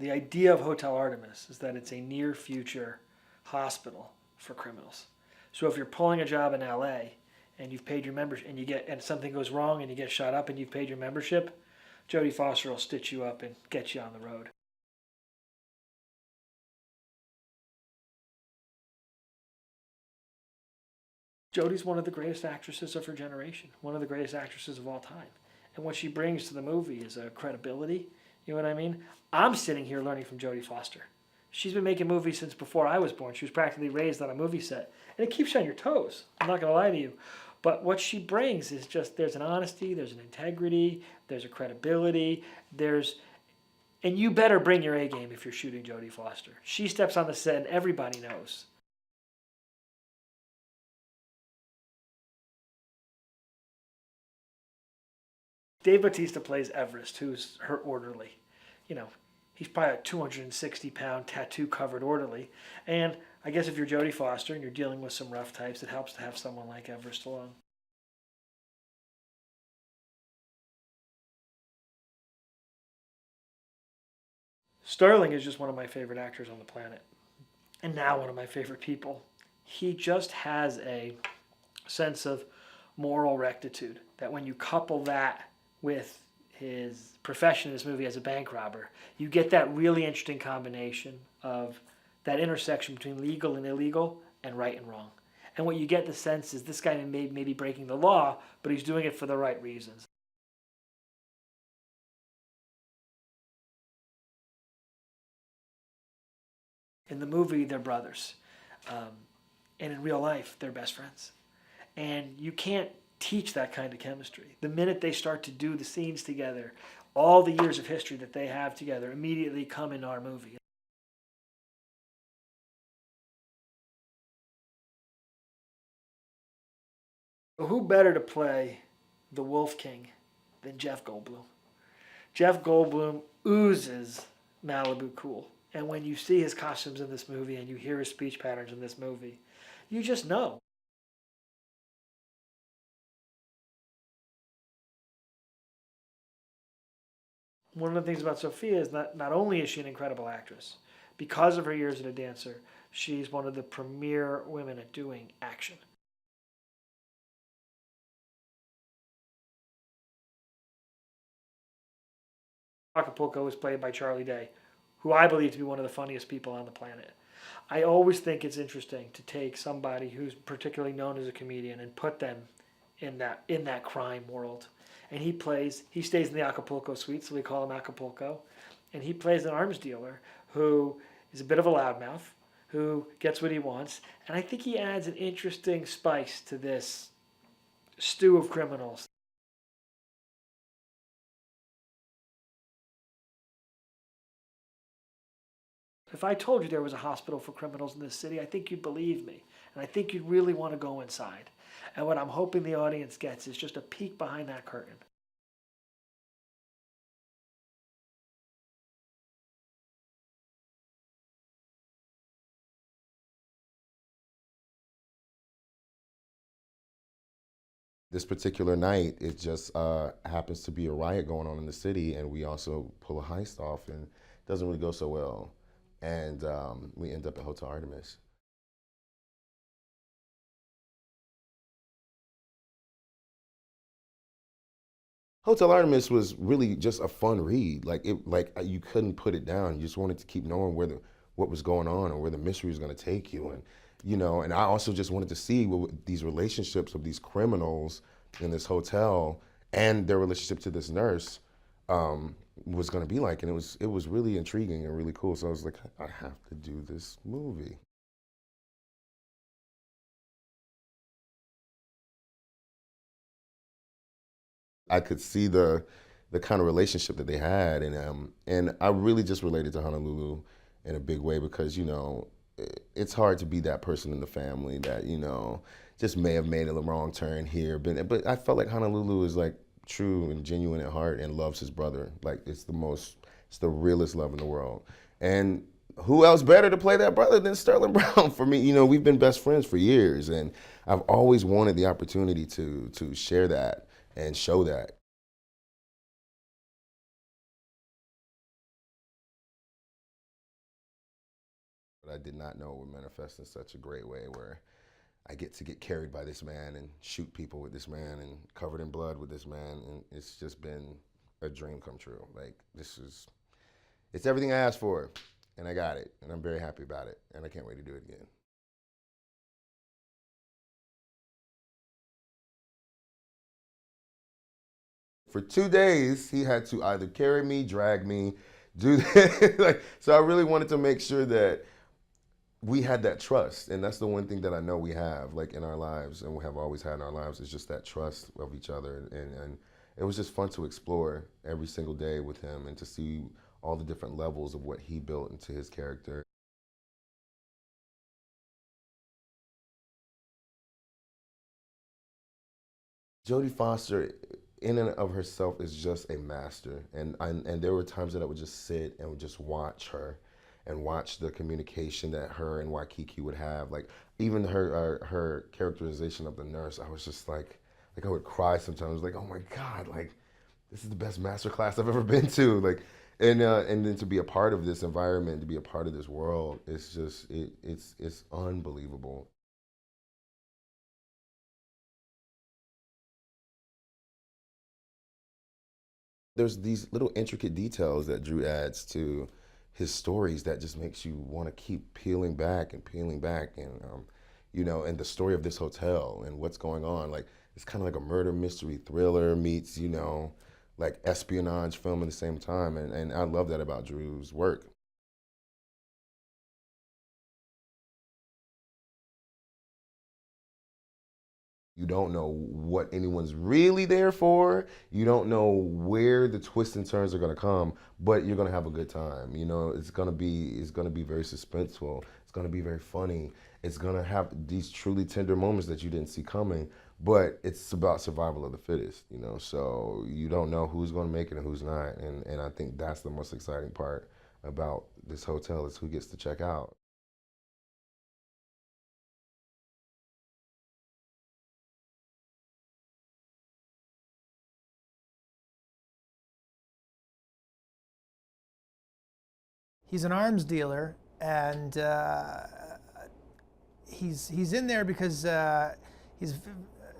The idea of Hotel Artemis is that it's a near future hospital for criminals. So if you're pulling a job in LA and you've paid your membership and something goes wrong and you get shot up and you've paid your membership, Jodie Foster will stitch you up and get you on the road. Jodie's one of the greatest actresses of her generation, one of the greatest actresses of all time. And what she brings to the movie is a credibility. You know what I mean? I'm sitting here learning from Jodie Foster. She's been making movies since before I was born. She was practically raised on a movie set. And it keeps you on your toes. I'm not going to lie to you. But what she brings is just, there's an honesty, there's an integrity, there's a credibility, and you better bring your A game if you're shooting Jodie Foster. She steps on the set and everybody knows. Dave Bautista plays Everest, who's her orderly. You know, he's probably a 260-pound tattoo-covered orderly. And I guess if you're Jodie Foster and you're dealing with some rough types, it helps to have someone like Everest along. Sterling is just one of my favorite actors on the planet. And now one of my favorite people. He just has a sense of moral rectitude that when you couple that with his profession in this movie as a bank robber, you get that really interesting combination of that intersection between legal and illegal and right and wrong. And what you get the sense is this guy may be breaking the law, but he's doing it for the right reasons. In the movie, they're brothers. And in real life, they're best friends. And you can't teach that kind of chemistry. The minute they start to do the scenes together, all the years of history that they have together immediately come in our movie. Who better to play the Wolf King than Jeff Goldblum? Jeff Goldblum oozes Malibu cool. And when you see his costumes in this movie and you hear his speech patterns in this movie, you just know. One of the things about Sofia is not only is she an incredible actress, because of her years as a dancer, she's one of the premier women at doing action. Acapulco was played by Charlie Day, who I believe to be one of the funniest people on the planet. I always think it's interesting to take somebody who's particularly known as a comedian and put them in that crime world. And he stays in the Acapulco suite, so we call him Acapulco. And he plays an arms dealer who is a bit of a loudmouth, who gets what he wants. And I think he adds an interesting spice to this stew of criminals. If I told you there was a hospital for criminals in this city, I think you'd believe me. And I think you'd really want to go inside. And what I'm hoping the audience gets is just a peek behind that curtain. This particular night, it just happens to be a riot going on in the city, and we also pull a heist off, and it doesn't really go so well. And we end up at Hotel Artemis. Hotel Artemis was really just a fun read. Like you couldn't put it down. You just wanted to keep knowing what was going on or where the mystery was going to take you. And and I also just wanted to see what these relationships of these criminals in this hotel and their relationship to this nurse was going to be like. And it was really intriguing and really cool. So I was like, I have to do this movie. I could see the kind of relationship that they had, and I really just related to Honolulu in a big way because it's hard to be that person in the family that just may have made a wrong turn here, but I felt like Honolulu is like true and genuine at heart and loves his brother. Like it's the realest love in the world. And who else better to play that brother than Sterling Brown? For me, we've been best friends for years, and I've always wanted the opportunity to share that and show that. I did not know it would manifest in such a great way where I get to get carried by this man and shoot people with this man and covered in blood with this man. And it's just been a dream come true. Like, it's everything I asked for, and I got it. And I'm very happy about it. And I can't wait to do it again. For 2 days, he had to either carry me, drag me, do that. Like, so I really wanted to make sure that we had that trust, and that's the one thing that I know we have, like, in our lives, and we have always had in our lives, is just that trust of each other. And it was just fun to explore every single day with him and to see all the different levels of what he built into his character. Jodie Foster, in and of herself, is just a master, and there were times that I would just sit and would just watch her, and watch the communication that her and Waikiki would have. Like, even her characterization of the nurse, I was just like I would cry sometimes. Like, oh my God, like, this is the best master class I've ever been to. Like, and then to be a part of this environment, to be a part of this world, it's just it's unbelievable. There's these little intricate details that Drew adds to his stories that just makes you want to keep peeling back, and and the story of this hotel and what's going on. Like, it's kind of like a murder mystery thriller meets like espionage film at the same time, and I love that about Drew's work. You don't know what anyone's really there for. You don't know where the twists and turns are going to come, but you're going to have a good time. It's going to be very suspenseful. It's going to be very funny. It's going to have these truly tender moments that you didn't see coming, but it's about survival of the fittest. So you don't know who's going to make it and who's not. And I think that's the most exciting part about this hotel, is who gets to check out. He's an arms dealer, and he's in there because he's an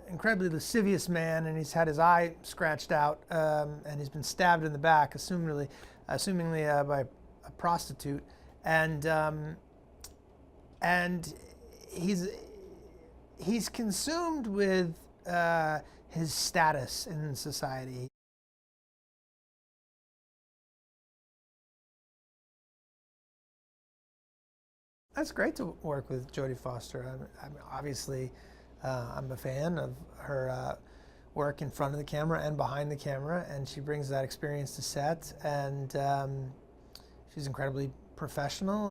incredibly lascivious man, and he's had his eye scratched out, and he's been stabbed in the back, assumingly by a prostitute, and he's consumed with his status in society. It's great to work with Jodie Foster. Obviously, I'm a fan of her work in front of the camera and behind the camera, and she brings that experience to set, and she's incredibly professional.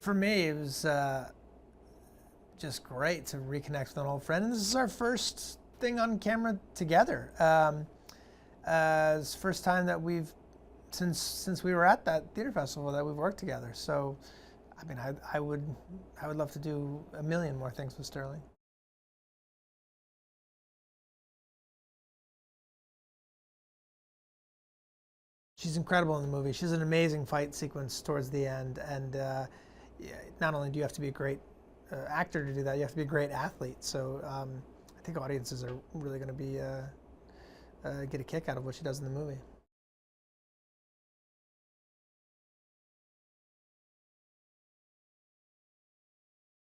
For me, it was just great to reconnect with an old friend, and this is our first thing on camera together. It's the first time that since we were at that theater festival, that we've worked together. So, I mean, I would love to do a million more things with Sterling. She's incredible in the movie. She's an amazing fight sequence towards the end, and not only do you have to be a great actor to do that, you have to be a great athlete. So I think audiences are really going to be get a kick out of what she does in the movie.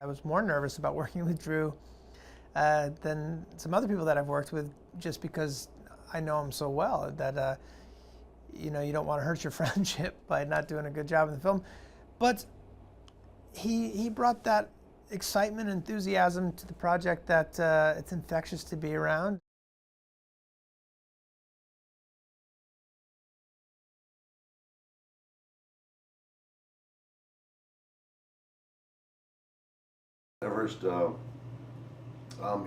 I was more nervous about working with Drew than some other people that I've worked with, just because I know him so well that you don't want to hurt your friendship by not doing a good job in the film. But he brought that excitement and enthusiasm to the project that it's infectious to be around. Everest,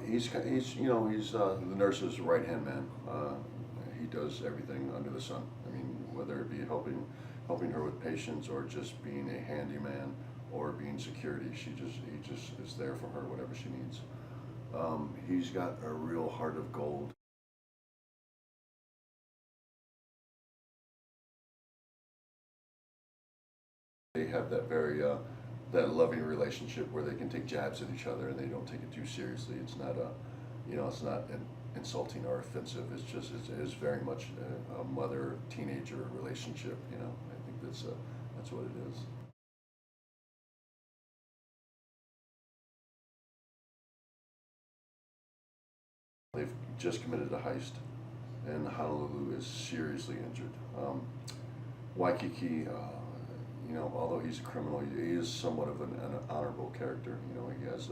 he's the nurse's right hand man. He does everything under the sun. I mean, whether it be helping her with patients, or just being a handyman, or being security, he just is there for her, whatever she needs. He's got a real heart of gold. they have that very that loving relationship where they can take jabs at each other and they don't take it too seriously. It's not it's not insulting or offensive. It's just it is very much a mother-teenager relationship. You know, I think that's what it is. They've just committed a heist, and Honolulu is seriously injured. Waikiki, you know, although he's a criminal, he is somewhat of an honorable character. You know, he has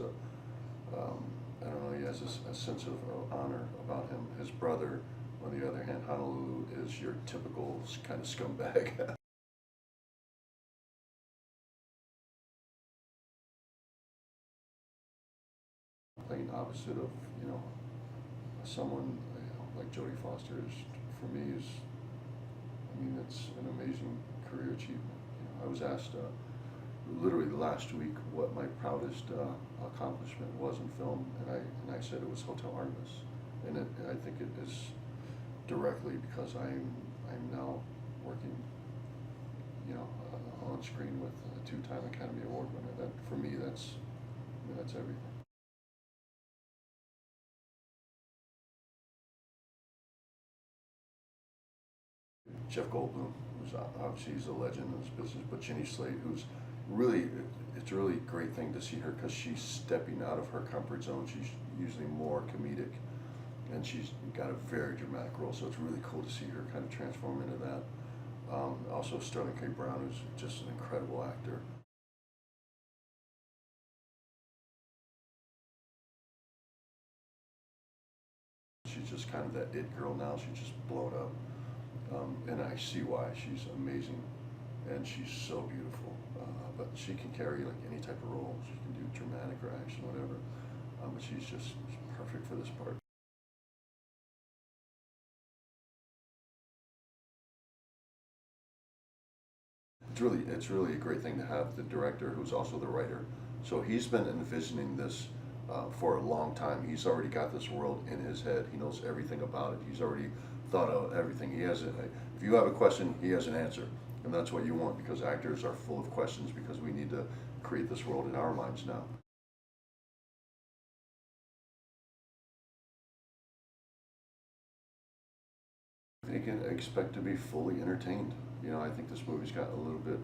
I don't know, he has a sense of honor about him. His brother, on the other hand, Honolulu, is your typical kind of scumbag. Playing opposite of, you know, someone like Jodie Foster is, for me, is, I mean, it's an amazing career achievement. You know, I was asked literally last week what my proudest accomplishment was in film, and I said it was Hotel Artemis, and I think it is directly because I'm now working, you know, on screen with a 2-time Academy Award winner. That, for me, that's everything. Jeff Goldblum, who's obviously he's a legend in this business, but Jenny Slate, who's really, it's a really great thing to see her because she's stepping out of her comfort zone. She's usually more comedic, and she's got a very dramatic role, so it's really cool to see her kind of transform into that. Also Sterling K. Brown, who's just an incredible actor. She's just kind of that it girl now. She's just blown up. And I see why. She's amazing, and she's so beautiful. But she can carry like any type of role. She can do dramatic or action, whatever. But she's just perfect for this part. It's really a great thing to have the director who's also the writer. So he's been envisioning this for a long time. He's already got this world in his head. He knows everything about it. He's already thought of everything. He has it. If you have a question, he has an answer, and that's what you want, because actors are full of questions because we need to create this world in our minds now. They can expect to be fully entertained. You know, I think this movie's got a little bit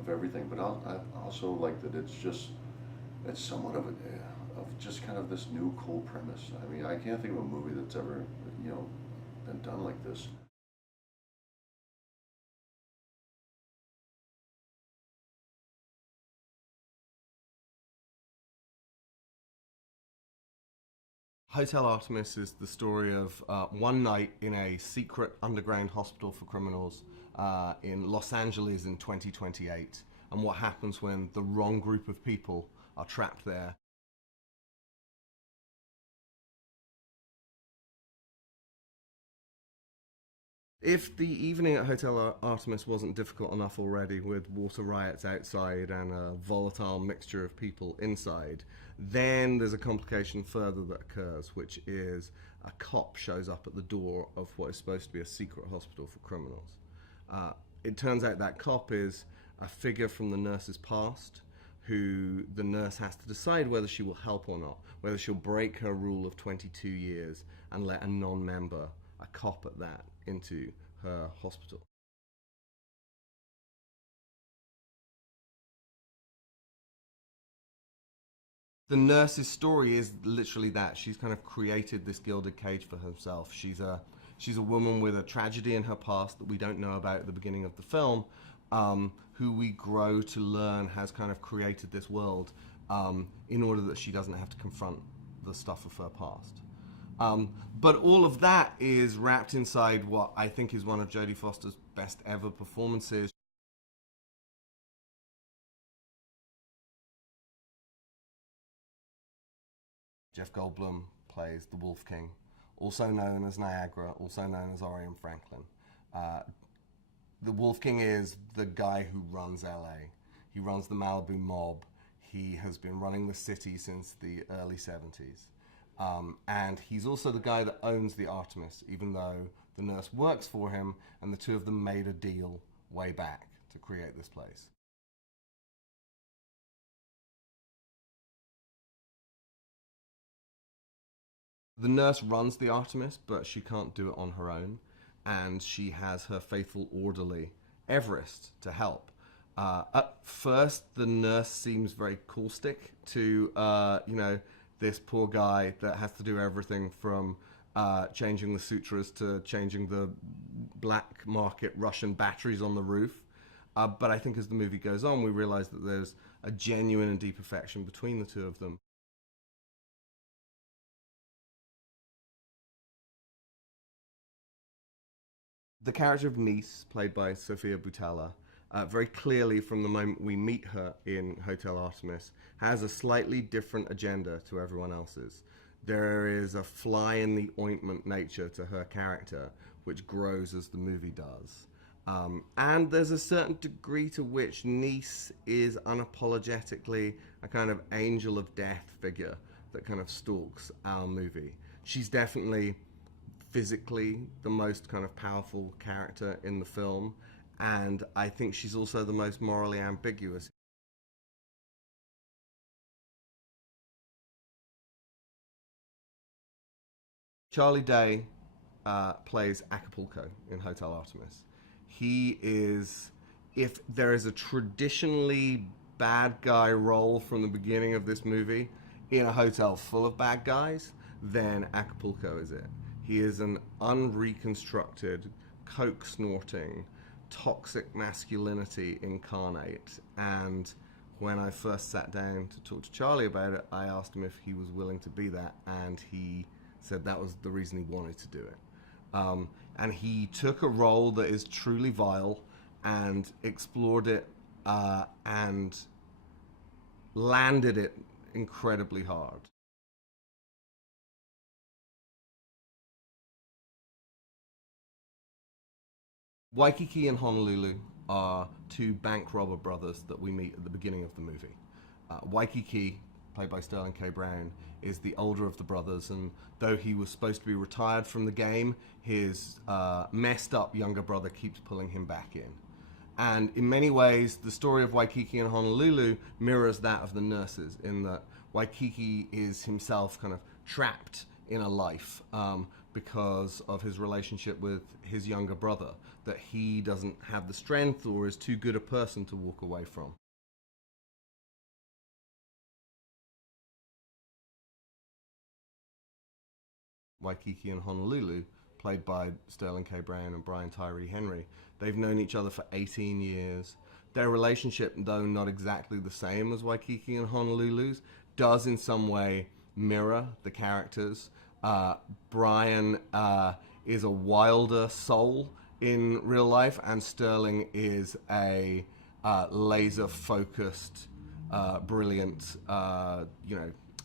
of everything, but I also like that it's somewhat of just kind of this new cool premise. I mean, I can't think of a movie that's ever, you know, been done like this. Hotel Artemis is the story of one night in a secret underground hospital for criminals in Los Angeles in 2028, and what happens when the wrong group of people are trapped there. If the evening at Hotel Artemis wasn't difficult enough already with water riots outside and a volatile mixture of people inside, then there's a complication further that occurs, which is a cop shows up at the door of what is supposed to be a secret hospital for criminals. It turns out that cop is a figure from the nurse's past, who the nurse has to decide whether she will help or not, whether she'll break her rule of 22 years and let a non-member, a cop at that, into her hospital. The nurse's story is literally that. She's kind of created this gilded cage for herself. She's a woman with a tragedy in her past that we don't know about at the beginning of the film, who we grow to learn has kind of created this world in order that she doesn't have to confront the stuff of her past. But all of that is wrapped inside what I think is one of Jodie Foster's best ever performances. Jeff Goldblum plays the Wolf King, also known as Niagara, also known as Orion Franklin. The Wolf King is the guy who runs LA. He runs the Malibu mob. He has been running the city since the early 70s. And he's also the guy that owns the Artemis, even though the nurse works for him, and the two of them made a deal way back to create this place. The nurse runs the Artemis, but she can't do it on her own, and she has her faithful orderly, Everest, to help. At first, the nurse seems very caustic to, this poor guy that has to do everything from changing the sutras to changing the black market Russian batteries on the roof. But I think as the movie goes on, we realize that there's a genuine and deep affection between the two of them. The character of Nice, played by Sofia Boutella, very clearly from the moment we meet her in Hotel Artemis, has a slightly different agenda to everyone else's. There is a fly in the ointment nature to her character, which grows as the movie does. And there's a certain degree to which Nice is unapologetically a kind of angel of death figure that kind of stalks our movie. She's definitely physically the most kind of powerful character in the film, and I think she's also the most morally ambiguous. Charlie Day plays Acapulco in Hotel Artemis. He is, if there is a traditionally bad guy role from the beginning of this movie in a hotel full of bad guys, then Acapulco is it. He is an unreconstructed, coke-snorting, toxic masculinity incarnate. And when I first sat down to talk to Charlie about it, I asked him if he was willing to be that, and he said that was the reason he wanted to do it. And he took a role that is truly vile and explored it and landed it incredibly hard. Waikiki and Honolulu are two bank robber brothers that we meet at the beginning of the movie. Waikiki, played by Sterling K. Brown, is the older of the brothers, and though he was supposed to be retired from the game, his messed up younger brother keeps pulling him back in. And in many ways, the story of Waikiki and Honolulu mirrors that of the nurses, in that Waikiki is himself kind of trapped in a life because of his relationship with his younger brother that he doesn't have the strength or is too good a person to walk away from. Waikiki and Honolulu, played by Sterling K. Brown and Brian Tyree Henry, they've known each other for 18 years. Their relationship, though not exactly the same as Waikiki and Honolulu's, does in some way mirror the characters. Brian is a wilder soul in real life, and Sterling is a laser-focused, brilliant,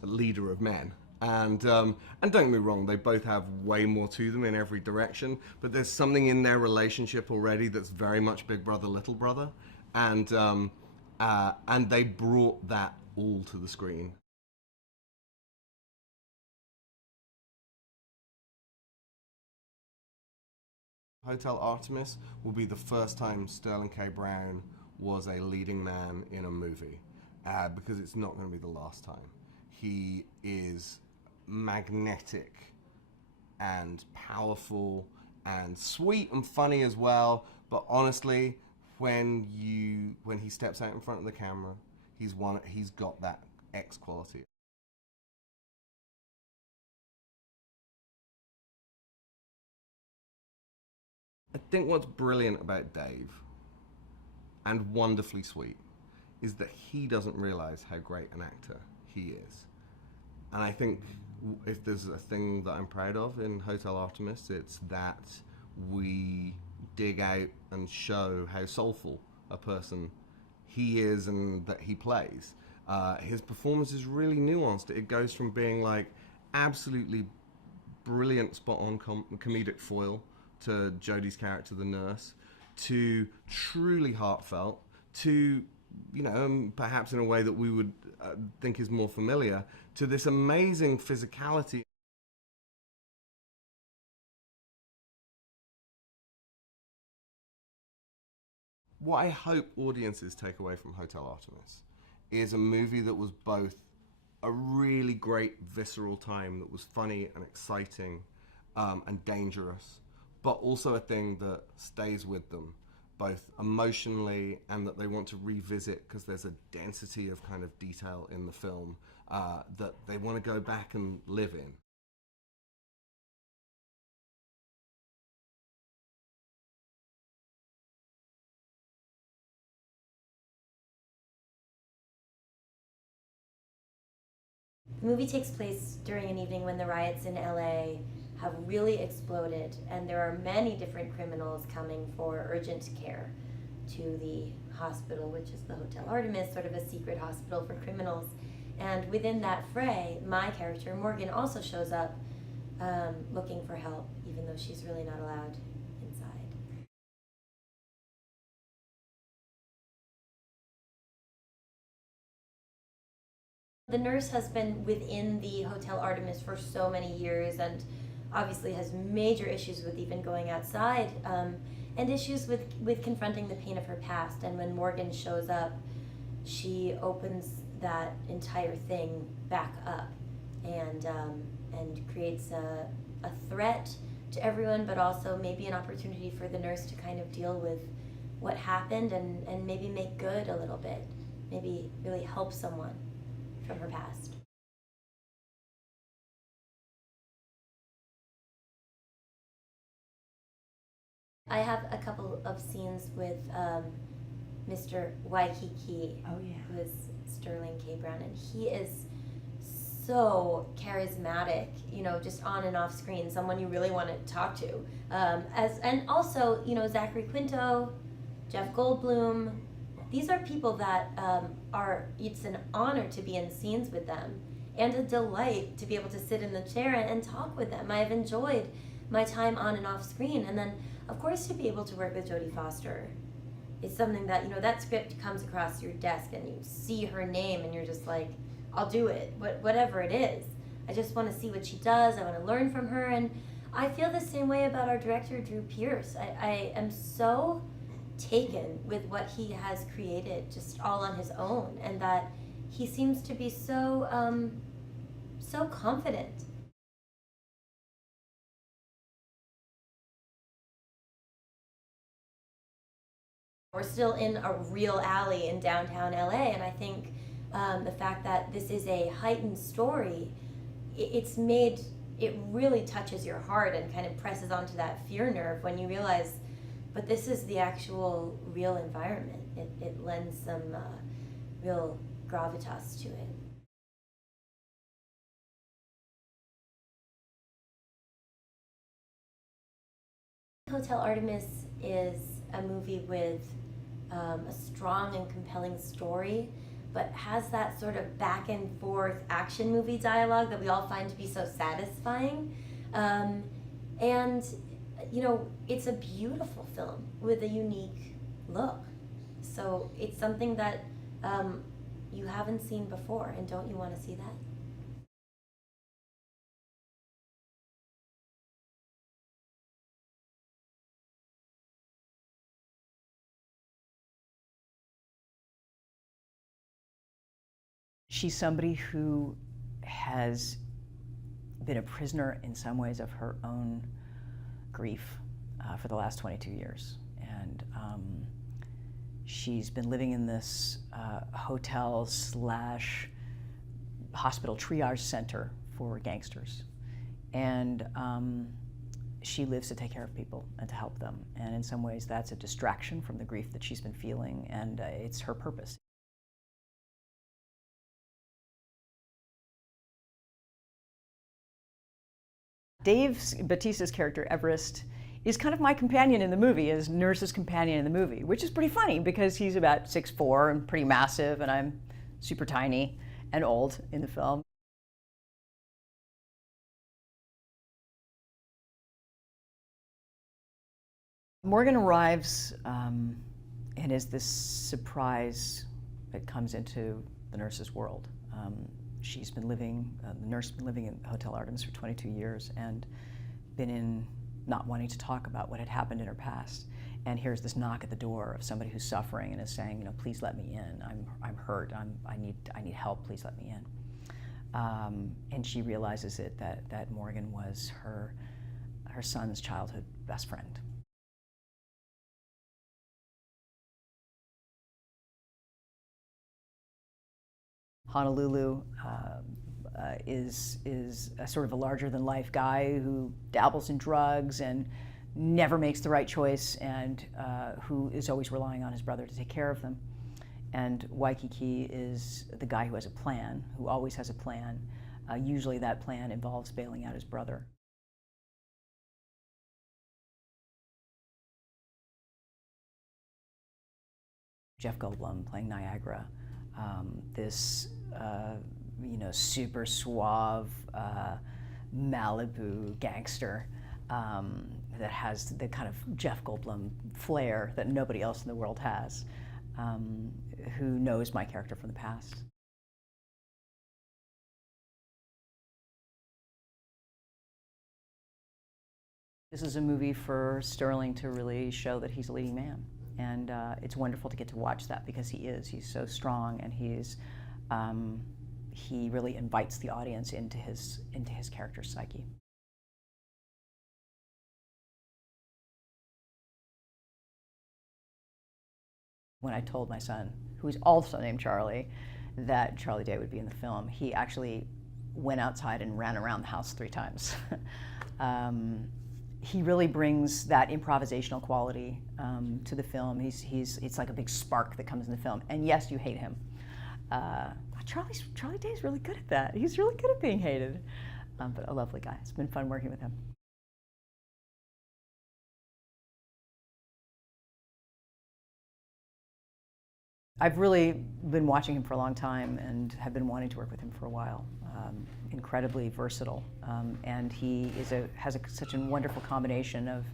leader of men. And don't get me wrong, they both have way more to them in every direction, but there's something in their relationship already that's very much big brother, little brother, and they brought that all to the screen. Hotel Artemis will be the first time Sterling K. Brown was a leading man in a movie, because it's not going to be the last time. He is magnetic and powerful and sweet and funny as well, but honestly, when he steps out in front of the camera, he's got that X quality. I think what's brilliant about Dave, and wonderfully sweet, is that he doesn't realize how great an actor he is. And I think if there's a thing that I'm proud of in Hotel Artemis, it's that we dig out and show how soulful a person he is and that he plays. His performance is really nuanced. It goes from being like absolutely brilliant, spot-on comedic foil to Jodie's character, the nurse, to truly heartfelt, to, perhaps in a way that we would think is more familiar, to this amazing physicality. What I hope audiences take away from Hotel Artemis is a movie that was both a really great visceral time that was funny and exciting and dangerous, but also a thing that stays with them, both emotionally and that they want to revisit because there's a density of kind of detail in the film that they want to go back and live in. The movie takes place during an evening when the riots in LA have really exploded, and there are many different criminals coming for urgent care to the hospital, which is the Hotel Artemis, sort of a secret hospital for criminals. And within that fray, my character, Morgan, also shows up looking for help, even though she's really not allowed inside. The nurse has been within the Hotel Artemis for so many years and obviously has major issues with even going outside and issues with confronting the pain of her past. And when Morgan shows up, she opens that entire thing back up and creates a threat to everyone, but also maybe an opportunity for the nurse to kind of deal with what happened and maybe make good a little bit, maybe really help someone from her past. I have a couple of scenes with Mr. Waikiki, who is Sterling K. Brown, and he is so charismatic, you know, just on and off screen, someone you really want to talk to. And also, you know, Zachary Quinto, Jeff Goldblum, these are people that it's an honor to be in scenes with them and a delight to be able to sit in the chair and talk with them. I've enjoyed my time on and off screen. And then, of course, to be able to work with Jodie Foster is something that, you know, that script comes across your desk and you see her name and you're just like, I'll do it, whatever it is. I just want to see what she does. I want to learn from her. And I feel the same way about our director, Drew Pearce. I am so taken with what he has created just all on his own, and that he seems to be so so confident. We're still in a real alley in downtown LA, and I think the fact that this is a heightened story, it really touches your heart and kind of presses onto that fear nerve when you realize, but this is the actual real environment. It lends some real gravitas to it. Hotel Artemis is a movie with a strong and compelling story, but has that sort of back and forth action movie dialogue that we all find to be so satisfying. And you know, it's a beautiful film with a unique look. So it's something that you haven't seen before, and don't you want to see that? She's somebody who has been a prisoner in some ways of her own grief for the last 22 years. And she's been living in this hotel slash hospital triage center for gangsters. And she lives to take care of people and to help them. And in some ways that's a distraction from the grief that she's been feeling, and it's her purpose. Dave Bautista's character, Everest, is kind of my companion in the movie, is Nurse's companion in the movie, which is pretty funny because he's about 6'4" and pretty massive, and I'm super tiny and old in the film. Morgan arrives and is this surprise that comes into the nurse's world. She's been living, the nurse has been living in Hotel Artemis for 22 years and been in not wanting to talk about what had happened in her past. And here's this knock at the door of somebody who's suffering and is saying, you know, please let me in. I'm hurt. I need help. Please let me in. And she realizes that Morgan was her son's childhood best friend. Honolulu is a sort of a larger-than-life guy who dabbles in drugs and never makes the right choice, and who is always relying on his brother to take care of them. And Waikiki is the guy who has a plan, who always has a plan. Usually that plan involves bailing out his brother. Jeff Goldblum playing Niagara, this super suave Malibu gangster that has the kind of Jeff Goldblum flair that nobody else in the world has, who knows my character from the past. This is a movie for Sterling to really show that he's a leading man. And it's wonderful to get to watch that, because he is. He's so strong, and he really invites the audience into his character's psyche. When I told my son, who's also named Charlie, that Charlie Day would be in the film, he actually went outside and ran around the house 3 times. He really brings that improvisational quality to the film. It's like a big spark that comes in the film. And yes, you hate him. Charlie Day's really good at that. He's really good at being hated, but a lovely guy. It's been fun working with him. I've really been watching him for a long time and have been wanting to work with him for a while. Incredibly versatile, and he has such a wonderful combination of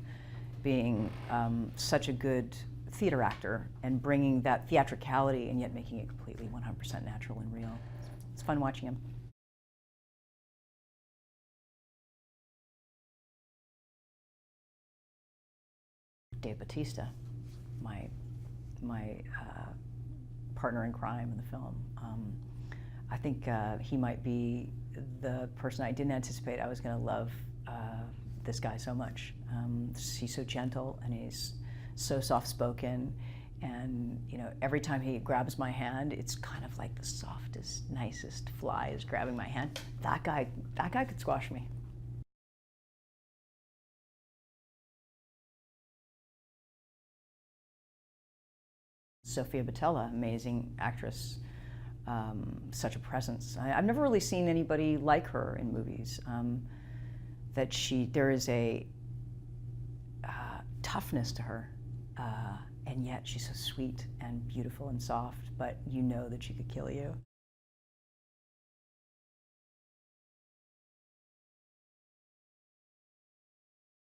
being such a good theater actor and bringing that theatricality and yet making it completely 100% natural and real. It's fun watching him. Dave Bautista, my partner in crime in the film. I think he might be the person I didn't anticipate I was going to love this guy so much. He's so gentle, and he's so soft-spoken, and every time he grabs my hand, it's kind of like the softest, nicest fly is grabbing my hand. That guy could squash me. Sofia Boutella, amazing actress, such a presence. I've never really seen anybody like her in movies. There is a toughness to her, and yet she's so sweet and beautiful and soft, but you know that she could kill you.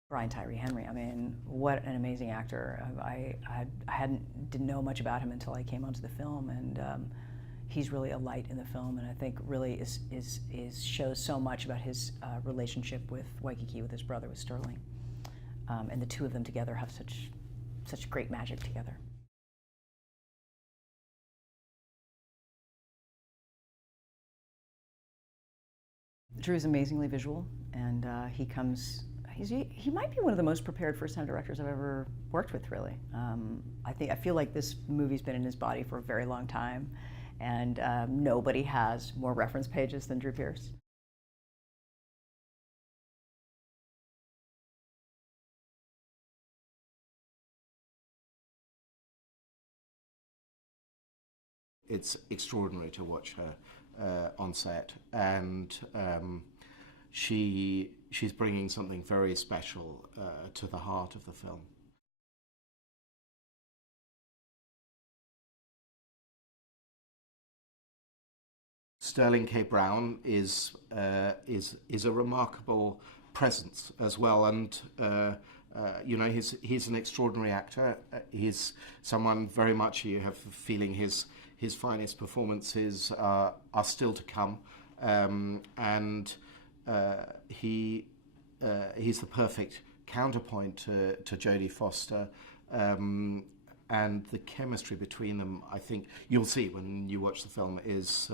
Brian Tyree Henry, I mean, what an amazing actor. I didn't know much about him until I came onto the film, and he's really a light in the film, and I think really shows so much about his relationship with Waikiki, with his brother, with Sterling. And the two of them together have such great magic together. Drew is amazingly visual, and he might be one of the most prepared first-time directors I've ever worked with, really. I feel like this movie's been in his body for a very long time, and nobody has more reference pages than Drew Pearce. It's extraordinary to watch her on set, and she's bringing something very special to the heart of the film. Sterling K. Brown is a remarkable presence as well, and he's an extraordinary actor. He's someone very much you have a feeling his finest performances are still to come, and he's the perfect counterpoint to Jodie Foster, and the chemistry between them, I think you'll see when you watch the film, is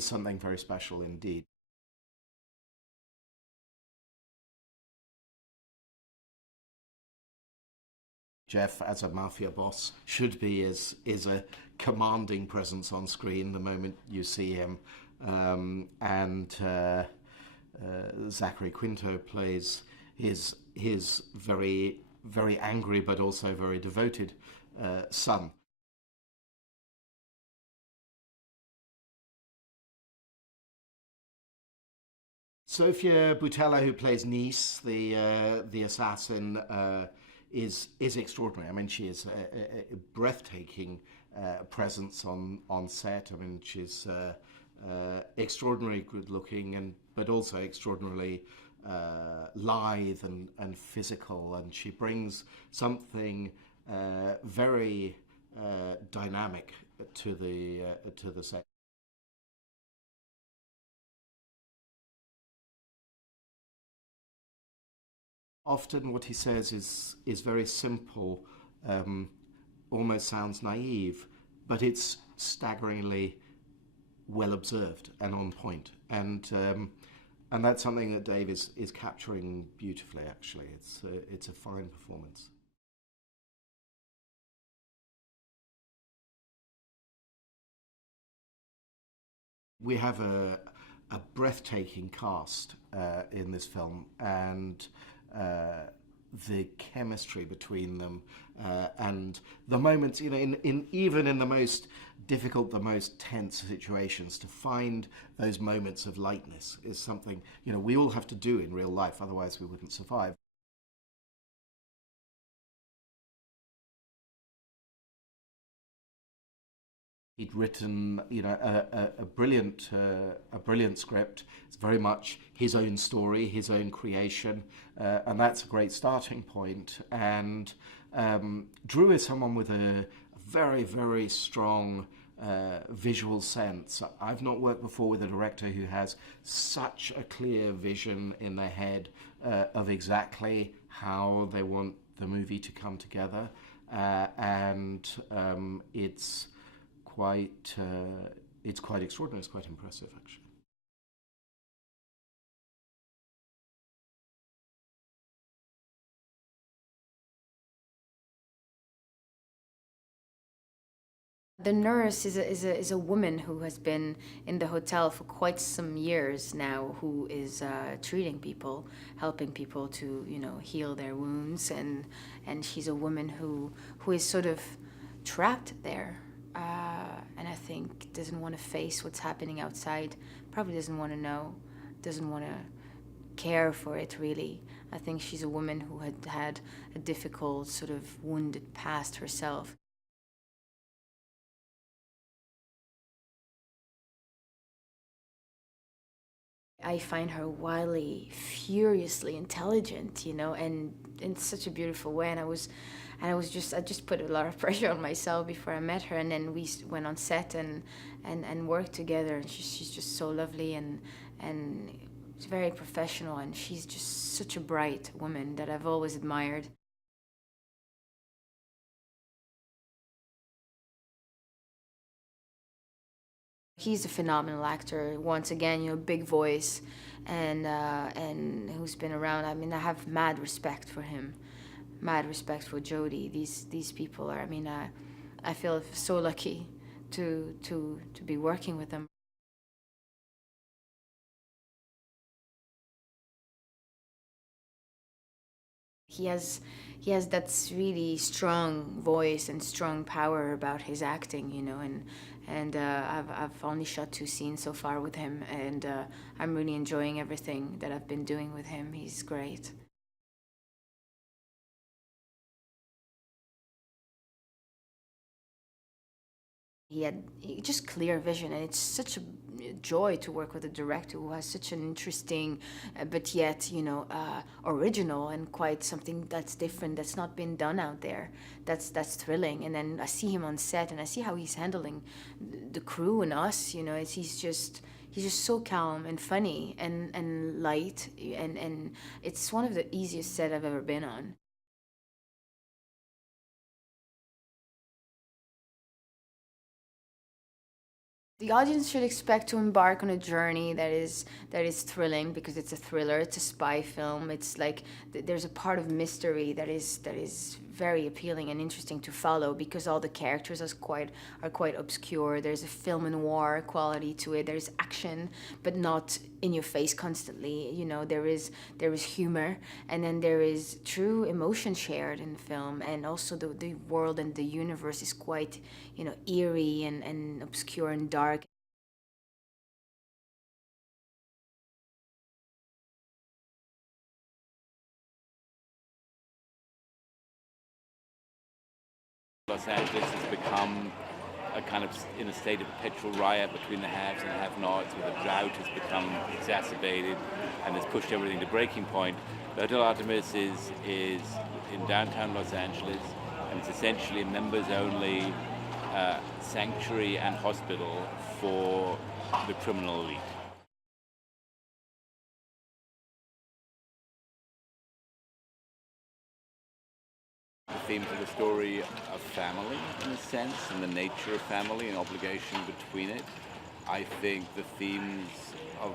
something very special indeed. Jeff, as a mafia boss, should be is a commanding presence on screen the moment you see him, and Zachary Quinto plays his very angry but also very devoted son. Sofia Boutella, who plays Nice, the assassin, is extraordinary. I mean, she is a breathtaking presence on set. I mean, she's extraordinarily good looking, but also extraordinarily lithe and physical, and she brings something very dynamic to the set. Often what he says is very simple, almost sounds naive, but it's staggeringly well observed and on point. And that's something that Dave is capturing beautifully, actually. It's a fine performance. We have a breathtaking cast in this film, and the chemistry between them, and the moments, you know, even in the most difficult, the most tense situations, to find those moments of lightness is something, you know, we all have to do in real life, otherwise we wouldn't survive. He'd written, you know, a brilliant script. It's very much his own story, his own creation, and that's a great starting point. And Drew is someone with a very, very strong visual sense. I've not worked before with a director who has such a clear vision in their head of exactly how they want the movie to come together, and it's quite extraordinary. It's quite impressive, actually. The nurse is a woman who has been in the hotel for quite some years now, who is treating people, helping people to, you know, heal their wounds, and she's a woman who is sort of trapped there, and I think doesn't want to face what's happening outside, probably doesn't want to know, doesn't want to care for it really. I think she's a woman who had a difficult, sort of wounded past herself. I find her wildly, furiously intelligent, you know, and in such a beautiful way. And I just put a lot of pressure on myself before I met her, and then we went on set and worked together. And she's just so lovely and very professional, and she's just such a bright woman that I've always admired. He's a phenomenal actor. Once again, you know, big voice, and who's been around. I mean, I have mad respect for him, mad respect for Jodie. These people are. I mean, I feel so lucky to be working with them. He has that really strong voice and strong power about his acting, you know, and I've only shot 2 scenes so far with him, and I'm really enjoying everything that I've been doing with him. He's great. He had just clear vision, and it's such a joy to work with a director who has such an interesting, but yet, you know, original and quite something that's different, that's not been done out there. That's thrilling. And then I see him on set, and I see how he's handling the crew and us. You know, he's just so calm and funny and light, and it's one of the easiest set I've ever been on. The audience should expect to embark on a journey that is thrilling because it's a thriller, it's a spy film. It's like there's a part of mystery that is very appealing and interesting to follow because all the characters are quite obscure. There's a film noir quality to it. There's action, but not in your face constantly. You know, there is humor, and then there is true emotion shared in the film, and also the world and the universe is quite, you know, eerie and obscure and dark. Los Angeles has become a kind of in a state of perpetual riot between the haves and the have-nots, where the drought has become exacerbated and has pushed everything to breaking point. The Hotel Artemis is in downtown Los Angeles, and it's essentially a members-only sanctuary and hospital for the criminal elite. The themes of the story of family, in a sense, and the nature of family and obligation between it. I think the themes of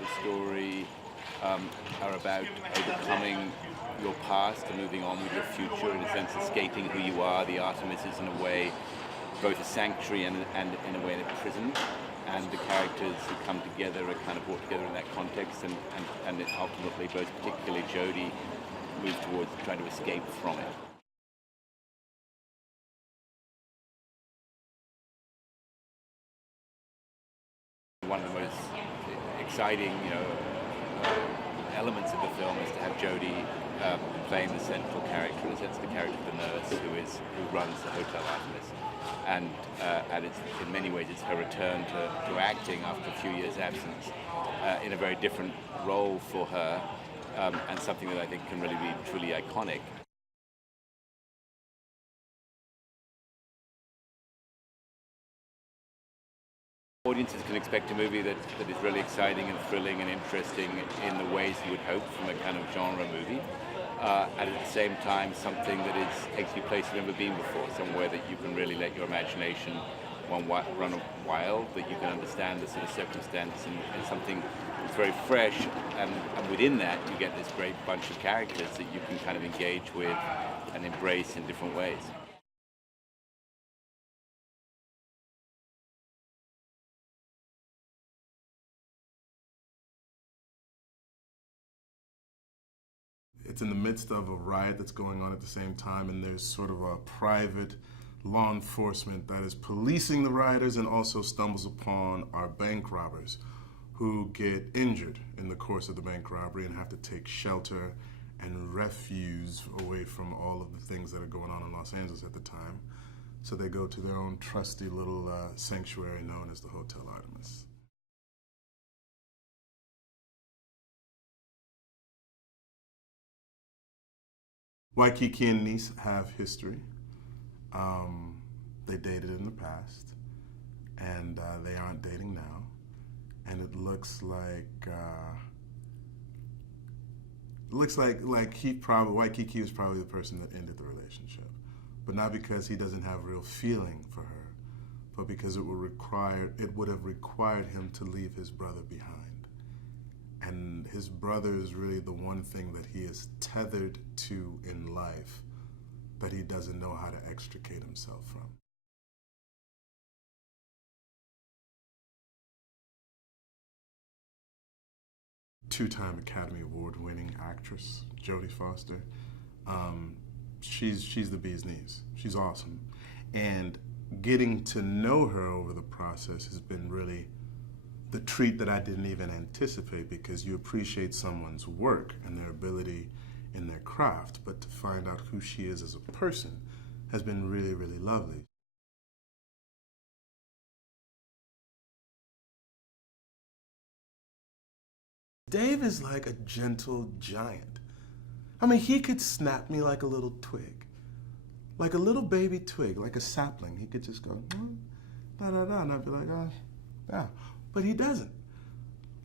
the story are about overcoming your past and moving on with your future, in a sense escaping who you are. The Artemis is in a way both a sanctuary and in a way a prison, and the characters who come together are kind of brought together in that context, and ultimately both particularly Jodie move towards trying to escape from it. One of the most exciting, elements of the film is to have Jodie playing the central character, in a sense, the character of the nurse who runs the Hotel Artemis, and it's in many ways it's her return to acting after a few years' absence in a very different role for her, and something that I think can really be truly iconic. Audiences can expect a movie that is really exciting and thrilling and interesting in the ways you would hope from a kind of genre movie, and at the same time something that takes you places you've never been before, somewhere that you can really let your imagination run wild, that you can understand the sort of circumstance, and something that's very fresh, and within that you get this great bunch of characters that you can kind of engage with and embrace in different ways. It's in the midst of a riot that's going on at the same time, and there's sort of a private law enforcement that is policing the rioters and also stumbles upon our bank robbers who get injured in the course of the bank robbery and have to take shelter and refuge away from all of the things that are going on in Los Angeles at the time. So they go to their own trusty little sanctuary known as the Hotel Artemis. Waikiki and Nice have history. They dated in the past, and they aren't dating now. And it looks like Waikiki was probably the person that ended the relationship, but not because he doesn't have real feeling for her, but because it would have required him to leave his brother behind. And his brother is really the one thing that he is tethered to in life that he doesn't know how to extricate himself from. Two-time Academy Award-winning actress, Jodie Foster. She's the bee's knees. She's awesome. And getting to know her over the process has been really the treat that I didn't even anticipate, because you appreciate someone's work and their ability in their craft, but to find out who she is as a person has been really, really lovely. Dave is like a gentle giant. I mean, he could snap me like a little twig, like a little baby twig, like a sapling. He could just go, da-da-da, and I'd be like, oh, yeah. But he doesn't.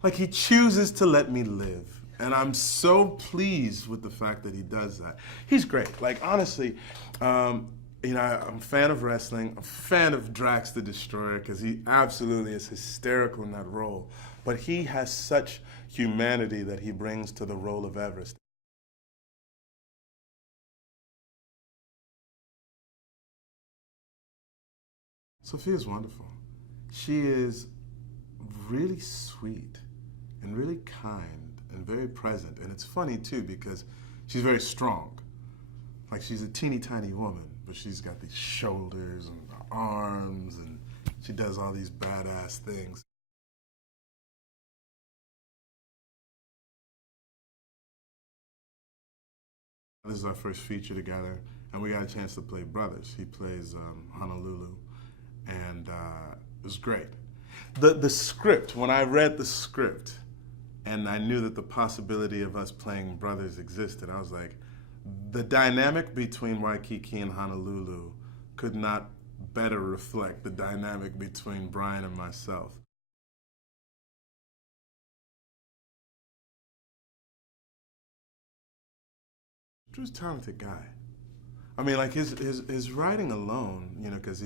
Like, he chooses to let me live. And I'm so pleased with the fact that he does that. He's great. Like, honestly, I'm a fan of wrestling. I'm a fan of Drax the Destroyer because he absolutely is hysterical in that role. But he has such humanity that he brings to the role of Everest. Sofia's wonderful. She is really sweet and really kind and very present. And it's funny too because she's very strong. Like she's a teeny tiny woman, but she's got these shoulders and arms and she does all these badass things. This is our first feature together, and we got a chance to play brothers. He plays Honolulu, and it was great. The script, when I read the script, and I knew that the possibility of us playing brothers existed, I was like, the dynamic between Waikiki and Honolulu could not better reflect the dynamic between Brian and myself. Drew's a talented guy. I mean, like his writing alone, you know, because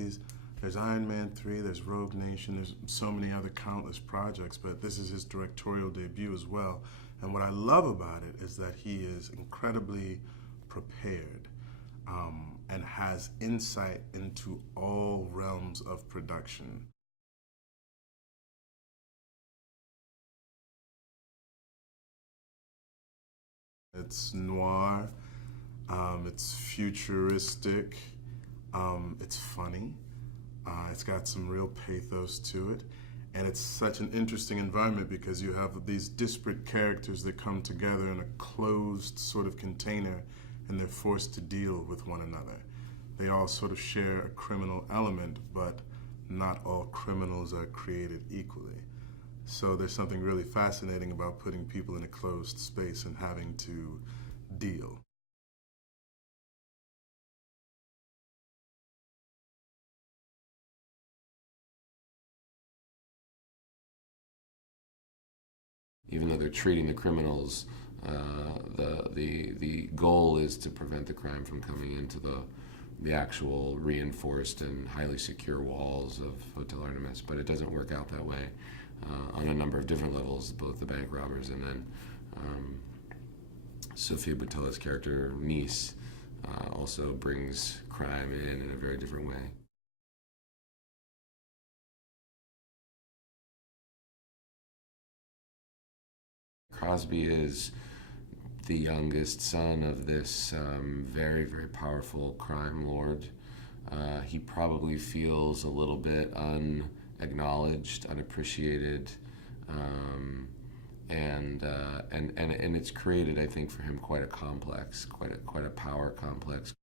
there's Iron Man 3, there's Rogue Nation, there's so many other countless projects, but this is his directorial debut as well. And what I love about it is that he is incredibly prepared and has insight into all realms of production. It's noir, it's futuristic, it's funny, it's got some real pathos to it, and it's such an interesting environment because you have these disparate characters that come together in a closed sort of container and they're forced to deal with one another. They all sort of share a criminal element, but not all criminals are created equally. So there's something really fascinating about putting people in a closed space and having to deal. Even though they're treating the criminals, the goal is to prevent the crime from coming into the actual reinforced and highly secure walls of Hotel Artemis. But it doesn't work out that way on a number of different levels, both the bank robbers and then Sofia Boutella's character, niece, also brings crime in a very different way. Crosby is the youngest son of this very, very powerful crime lord. He probably feels a little bit unacknowledged, unappreciated, and it's created, I think, for him quite a complex, quite a power complex.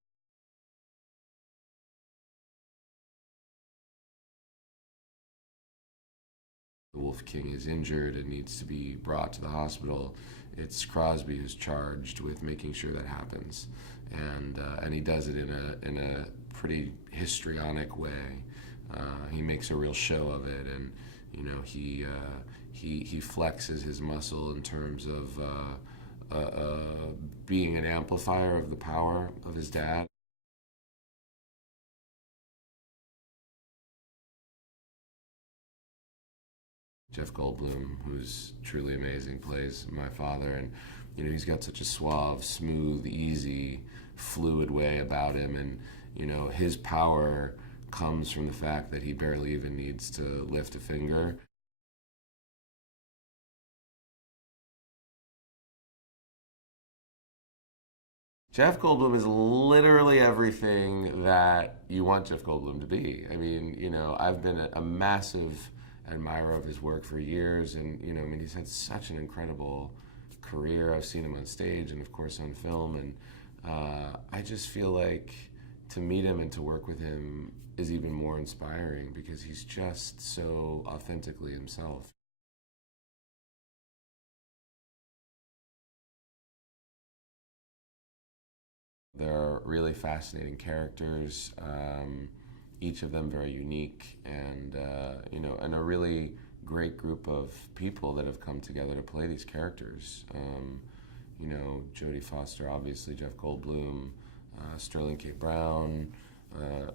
The Wolf King is injured and needs to be brought to the hospital. It's Crosby who's charged with making sure that happens, and he does it in a pretty histrionic way. He makes a real show of it, and you know he flexes his muscle in terms of being an amplifier of the power of his dad. Jeff Goldblum, who's truly amazing, plays my father, and you know he's got such a suave, smooth, easy, fluid way about him, and you know his power comes from the fact that he barely even needs to lift a finger. Jeff Goldblum is literally everything that you want Jeff Goldblum to be. I mean, you know, I've been a massive admirer of his work for years, and you know, I mean, he's had such an incredible career. I've seen him on stage and of course on film, and I just feel like to meet him and to work with him is even more inspiring because he's just so authentically himself. They're really fascinating characters, each of them very unique, and you know, and a really great group of people that have come together to play these characters. You know, Jodie Foster, obviously, Jeff Goldblum, Sterling K. Brown,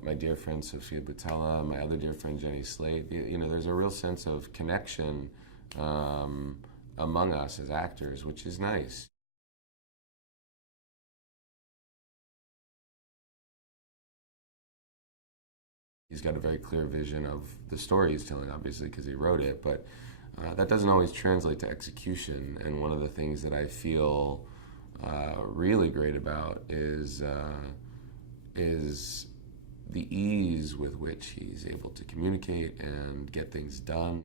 my dear friend Sofia Boutella, my other dear friend Jenny Slate. You know, there's a real sense of connection among us as actors, which is nice. He's got a very clear vision of the story he's telling, obviously, because he wrote it, but that doesn't always translate to execution. And one of the things that I feel really great about is the ease with which he's able to communicate and get things done.